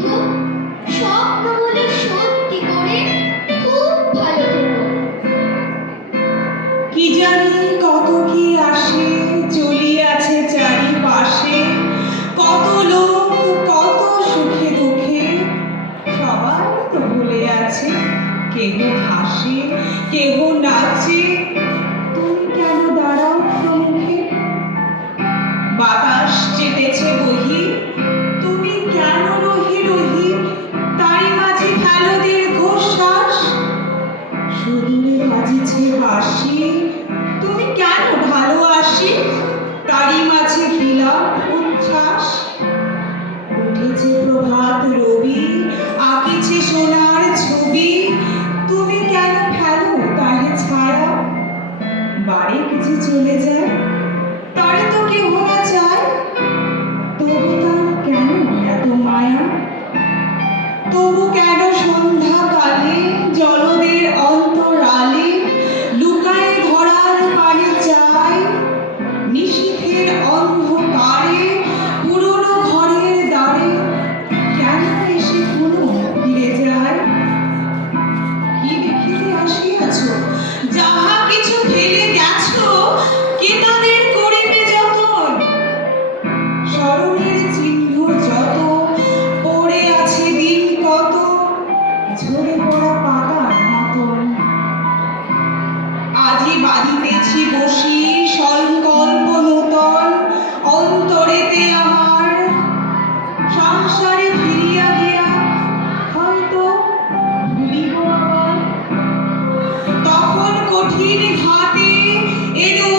শুধু স্বপ্ন বলে সত্যি করে খুব ভালো থেকো। কি জানি কত কি আসে চলিয়াছে চারিপাশে, কত লোক কত সুখে দুঃখে, সবাই তো ভুলে আছে। কেহ হাসে কেহ নাচে, তুমি কেন দাঁড়াও সম্মুখে? বাতাস চেপেছে বহি, তুমি কেন রহি রহি তারি মাঝে ফেলো দীর্ঘশ্বাস? সুদূরে বাজিছে বাঁশি, তুমি কেন ভালোবাসি তারি মাঝে বিলাপ উচ্ছ্বাস? উঠেছে প্রভাত রবি, আঁকিছে সোনার ছবি, তুমি কেন ফেলো তাহে ছায়া? বারেক যে চলে যায় তারে তো কেহ না চায়, তবু তার কেন এত মায়া? তবু কেন সন্ধ্যাকালে জলদের অন্তরালে লুকায়ে ধরার পানে চায়? নিশীথের অন্ধকারে পুরনো ঘরের দ্বারে কেন এসে পুনঃ ফিরে যায়? কি দেখিতে আসিয়াছ যাহা কিছু ফেলে গেছ, কে তাদের করিবে যতন? স্মরণের চিহ্ন যত পড়ে আছে দিন কত, ঝরে পড়া পাতার মতন। আজি বাঁধিতেছি বসি সংকল্প নূতন, অন্তরেতে আমার সংসারে ফিরিয়া গিয়া হয়তো ভুলিব আবার। তখন কঠিন ঘাতে এলো